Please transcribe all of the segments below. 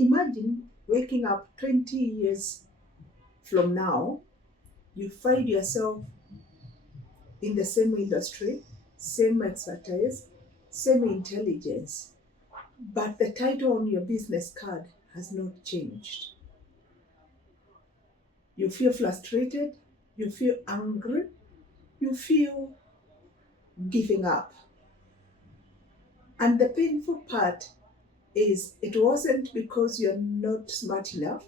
Imagine waking up 20 years from now, you find yourself in the same industry, same expertise, same intelligence, but the title on your business card has not changed. You feel frustrated, you feel angry, you feel giving up. And the painful part is it wasn't because you're not smart enough,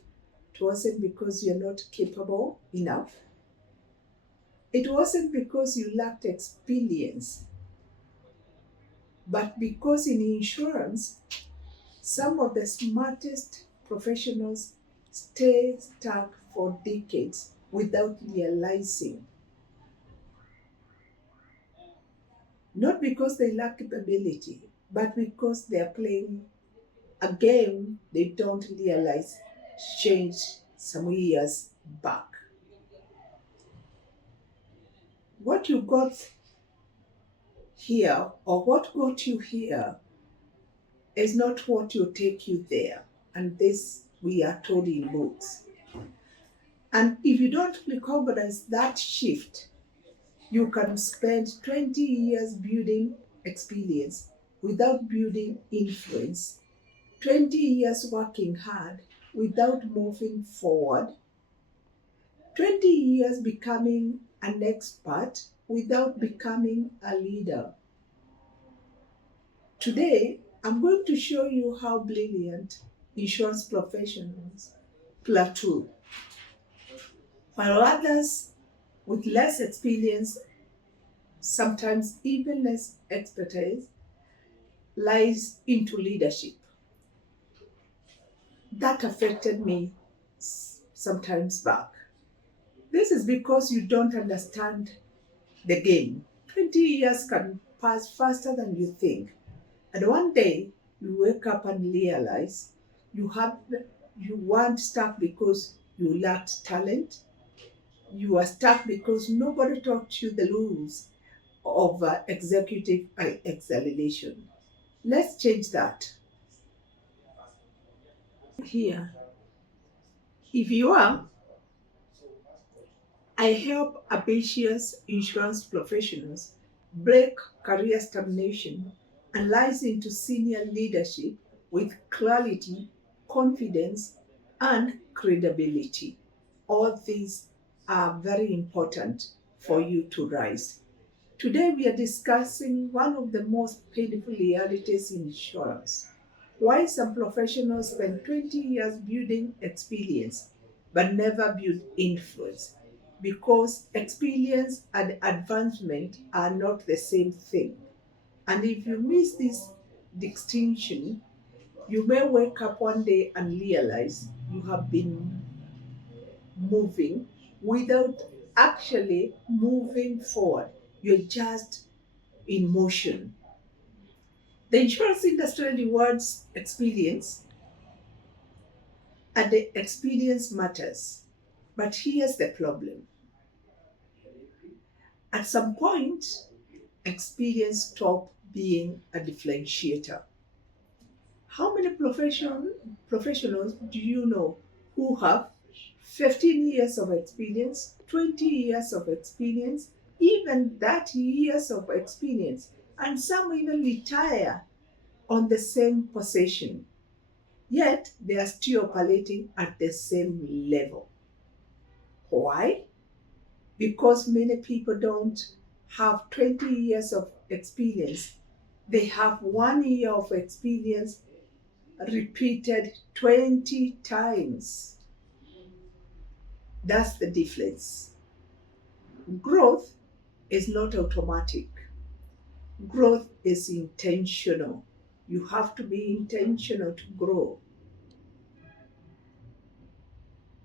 it wasn't because you're not capable enough, it wasn't because you lacked experience, but because in insurance, some of the smartest professionals stay stuck for decades without realizing. Not because they lack capability, but because they are playing a game they don't realize changed some years back. What you got here or what got you here is not what will take you there. And this we are told in books. And if you don't recognize that shift, you can spend 20 years building experience without building influence, 20 years working hard without moving forward, 20 years becoming an expert without becoming a leader. Today, I'm going to show you how brilliant insurance professionals plateau, while others with less experience, sometimes even less expertise, lies into leadership. That affected me sometimes back. This is because you don't understand the game. 20 years can pass faster than you think. And one day you wake up and realize you have you weren't stuck because you lacked talent. You are stuck because nobody taught you the rules of executive acceleration. Let's change that here. If you are, I help ambitious insurance professionals break career stagnation and rise into senior leadership with clarity, confidence, and credibility. All these are very important for you to rise. Today, we are discussing one of the most painful realities in insurance. Why some professionals spend 20 years building experience but never build influence. Because experience and advancement are not the same thing. And if you miss this distinction, you may wake up one day and realize you have been moving without actually moving forward. You're just in motion. The insurance industry rewards experience, and the experience matters. But here's the problem. At some point, experience stops being a differentiator. How many professionals do you know who have 15 years of experience, 20 years of experience, even 30 years of experience, and some even retire on the same position, yet they are still operating at the same level? Why? Because many people don't have 20 years of experience. They have 1 year of experience repeated 20 times. That's the difference. Growth is not automatic. Growth is intentional. You have to be intentional to grow.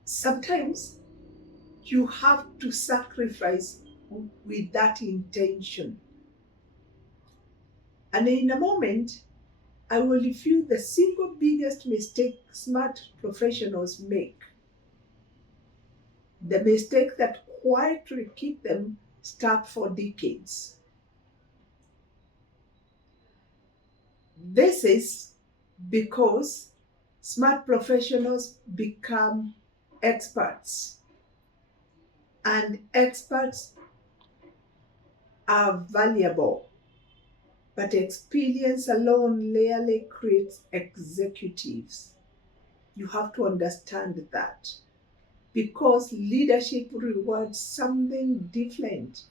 Sometimes you have to sacrifice with that intention. And in a moment, I will review the single biggest mistake smart professionals make. The mistake that quietly keep them stuck for decades. This is because Smart professionals become experts, and experts are valuable, but experience alone rarely creates executives. You have to understand that because leadership rewards something different,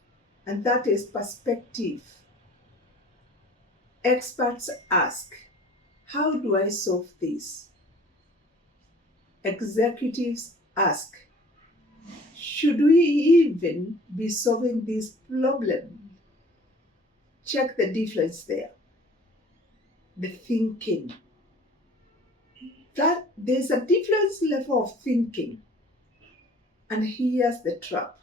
and that is perspective. Experts ask, how do I solve this? Executives ask, should we even be solving this problem? Check the difference there. The thinking. That there's a different level of thinking. And here's the trap.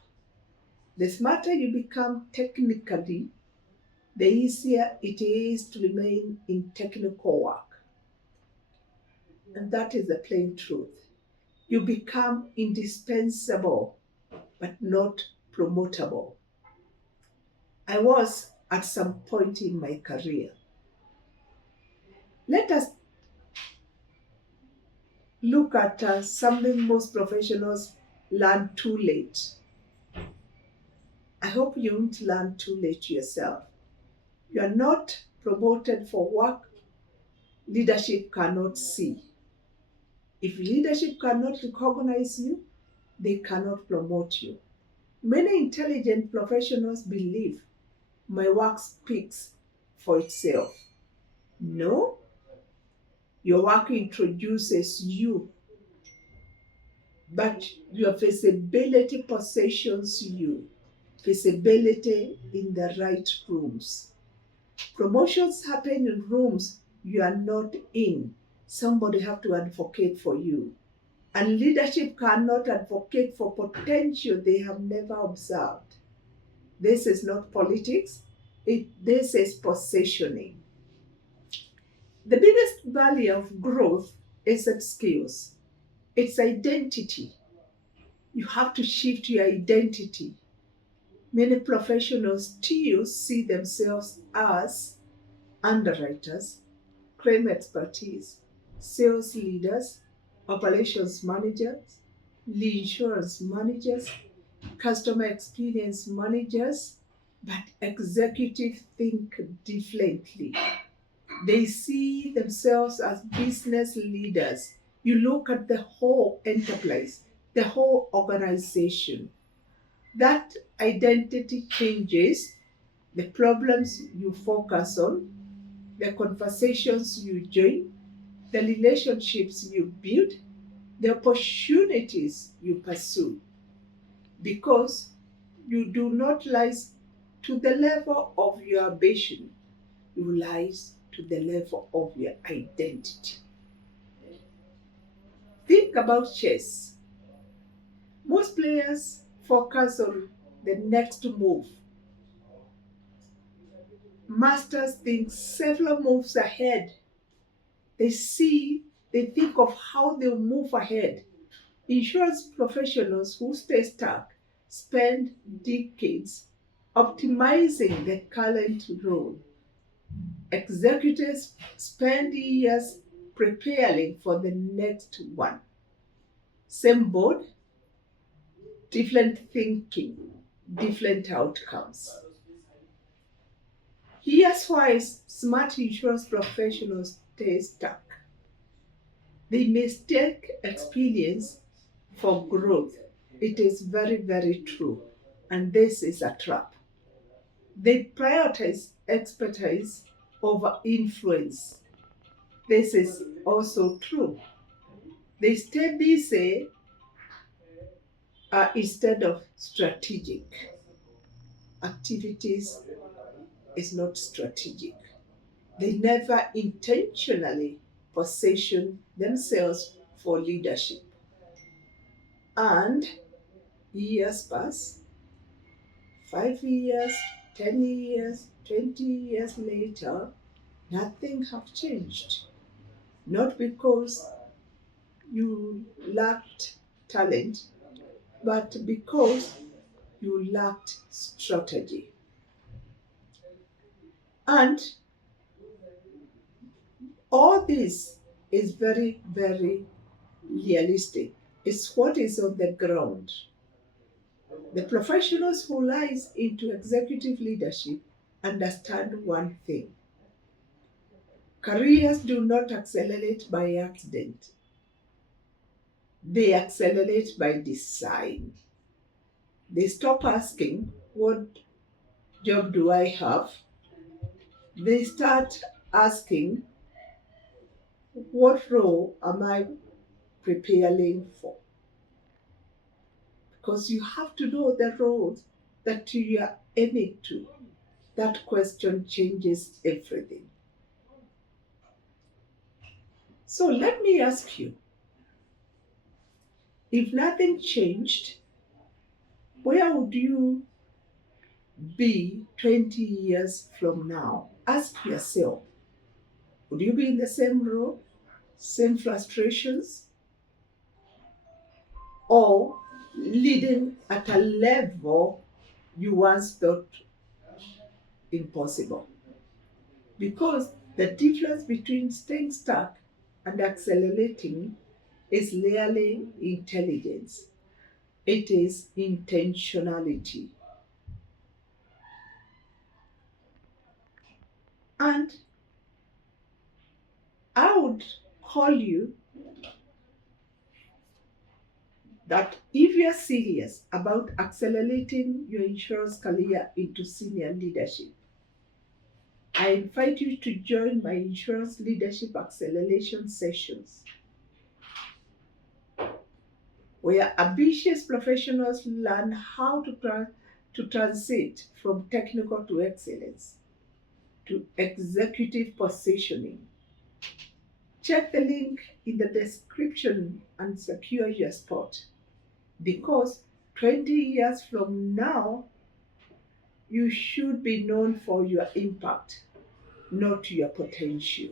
The smarter you become technically, the easier it is to remain in technical work. And that is the plain truth. You become indispensable, but not promotable. I was at some point in my career. Let us look at something most professionals learn too late. I hope you won't learn too late yourself. You are not promoted for work leadership cannot see. If leadership cannot recognize you, they cannot promote you. Many intelligent professionals believe my work speaks for itself. No, your work introduces you, but your visibility positions you. Visibility in the right rooms. Promotions happen in rooms you are not in. Somebody have to advocate for you. And leadership cannot advocate for potential they have never observed. This is not politics. This is positioning. The biggest barrier of growth isn't skills. It's identity. You have to shift your identity. Many professionals still see themselves as underwriters, claim expertise, sales leaders, operations managers, insurance managers, customer experience managers, but executives think differently. They see themselves as business leaders. You look at the whole enterprise, the whole organization. That identity changes the problems you focus on, the conversations you join, the relationships you build, the opportunities you pursue, because you do not rise to the level of your ambition, you rise to the level of your identity. Think about chess. Most players focus on the next move. Masters think several moves ahead. They think of how they'll move ahead. Insurance professionals who stay stuck spend decades optimizing the current role. Executives spend years preparing for the next one. Same board, different thinking, different outcomes. Here's why smart insurance professionals stay stuck. They mistake experience for growth. It is very, very true. And this is a trap. They prioritize expertise over influence. This is also true. They stay busy instead of strategic. Activities is not strategic. They never intentionally position themselves for leadership. And years pass, 5 years, 10 years, 20 years later, nothing have changed. Not because you lacked talent, but because you lacked strategy. And all this is very, very realistic. It's what is on the ground. The professionals who rise into executive leadership understand one thing. Careers do not accelerate by accident. They accelerate by design. They stop asking, what job do I have? They start asking, what role am I preparing for? Because you have to know the roles that you are aiming to. That question changes everything. So let me ask you, if nothing changed, where would you be 20 years from now? Ask yourself, would you be in the same role, same frustrations, or leading at a level you once thought impossible? Because the difference between staying stuck and accelerating is rarely intelligence, it is intentionality. And I would call you that if you're serious about accelerating your insurance career into senior leadership, I invite you to join my insurance leadership acceleration sessions, where ambitious professionals learn how to transit from technical to excellence to executive positioning. Check the link in the description and secure your spot, because 20 years from now, you should be known for your impact, not your potential.